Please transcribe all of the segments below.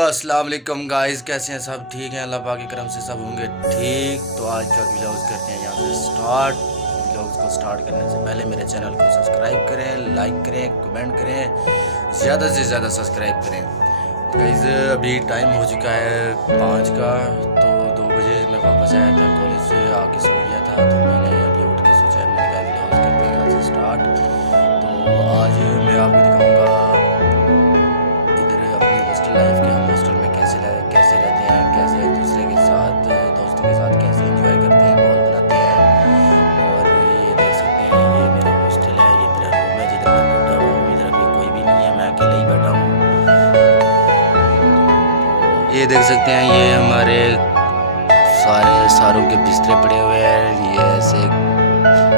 Hello अस्सलाम वालेकुम guys, कैसे हैं सब? ठीक हैं, अल्लाह पाक के करम से सब होंगे ठीक। तो आज का व्लॉग्स करते हैं यहाँ से स्टार्ट। व्लॉग्स को स्टार्ट करने से पहले मेरे चैनल को सब्सक्राइब करें, लाइक करें, कमेंट करें, ज़्यादा से ज़्यादा सब्सक्राइब करें। गाइस अभी टाइम हो चुका है 5 का, तो 2 बजे मैं वापस आया था कॉलेज से, आके सो गया था। तो मैंने अभी उठ के सोचा मैंने कहा व्लॉग्स करते हैं यहाँ से स्टार्ट। तो आज मैं आपको दिखाऊँगा लाइफ के, हम हॉस्टल में कैसे रहते हैं, कैसे एक दूसरे के साथ, दोस्तों के साथ कैसे एंजॉय करते हैं, बॉल बनाते हैं। और ये देख सकते हैं, ये मेरा हॉस्टल है, ये मेरा रूम है जिधर मैं बैठा हुआ हूँ। इधर अभी कोई भी नहीं है, मैं अकेले ही बैठा हूँ। ये देख सकते हैं, ये हमारे सारों के बिस्तरे पड़े हुए हैं। ये ऐसे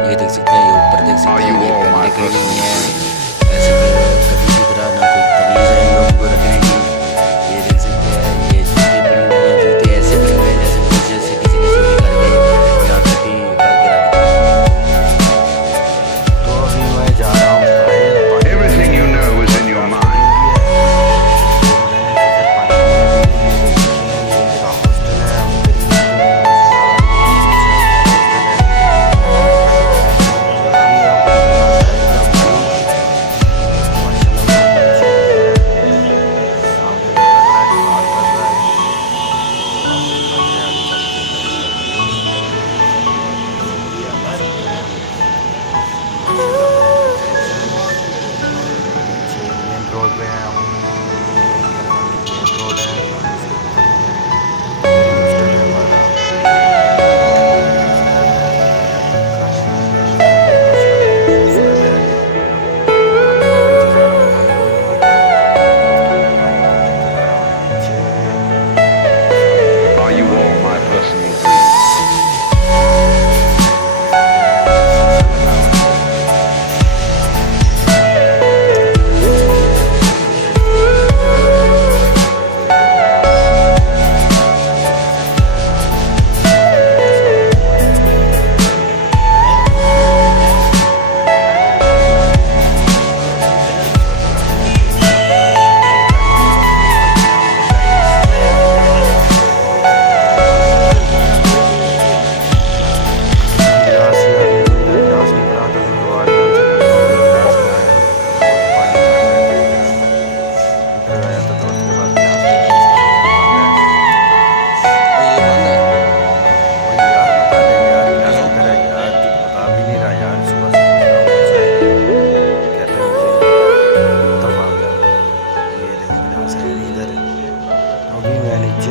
ये देख सकते हैं, ये ऊपर देख सकते हैं, ये पहले कहीं नहीं है ऐसे कभी की तरह, ना कोई तमीज़ है इन लोगों को रखने की। रोड पे हैं हम, रोड है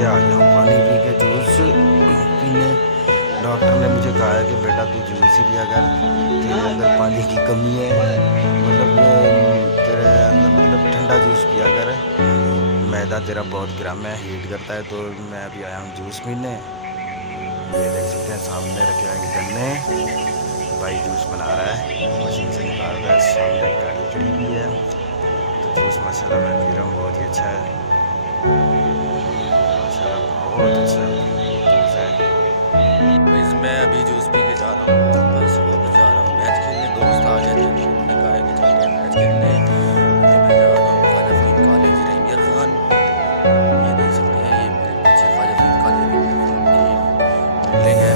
आ गया हूँ पानी पी के, जूस पीने। डॉक्टर ने मुझे कहा है कि बेटा तू जूस ही पिया कर, तेरे अंदर पानी की कमी है, मतलब तेरे अंदर मतलब ठंडा जूस पिया कर, मैदा तेरा बहुत गर्म है, हीट करता है। तो मैं अभी आया हूँ जूस पीने। ये देख सकते हैं सामने रखे हैं गन्ने, भाई जूस बना रहा है, मशीन से निकाल रहा है, सामने गाड़ी खड़ी हुई है। तो जूस माशाल्लाह मैं पी रहा हूँ, बहुत ही अच्छा है, बहुत अच्छा है। मैं अभी जूस पी के जा रहा हूँ वापस जा रहा हूँ मैच खेलने। दोस्त आ गए थे, उन्होंने कहा है कि चलते हैं मैच खेलने। मैं जा रहा हूँ ख्वाजा फरीद कॉलेज रहीमिया खान। ये देख सकते हैं, ये मेरे पीछे ख्वाजा फरीद कॉलेज रहीमिया खान की बिल्डिंग है।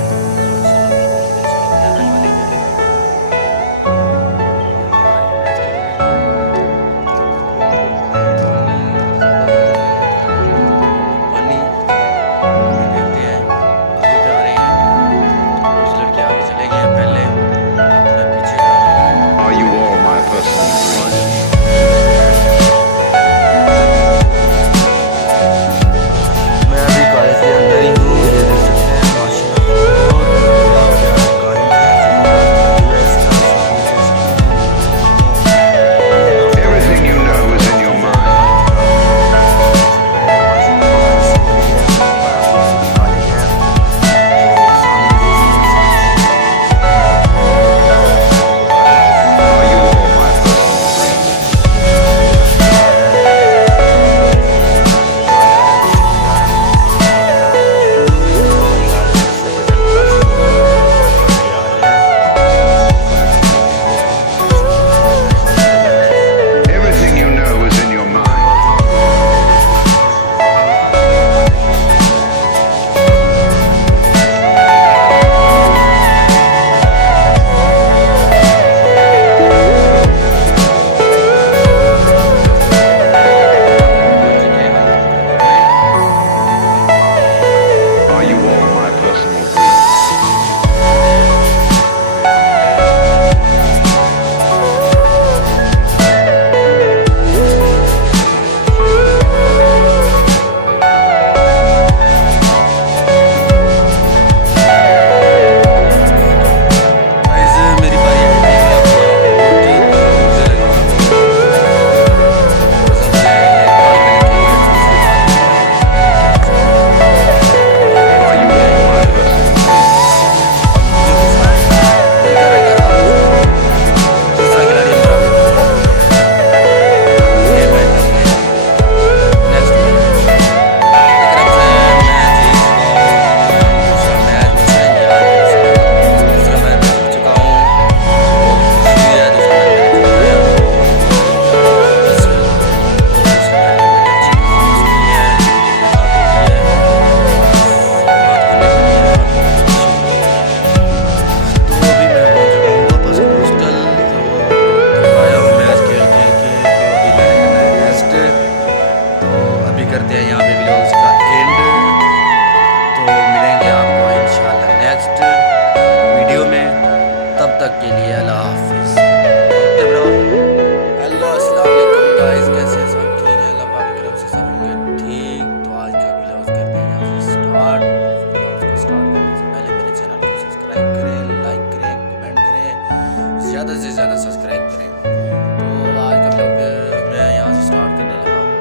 ज़्यादा से ज़्यादा सब्सक्राइब करें।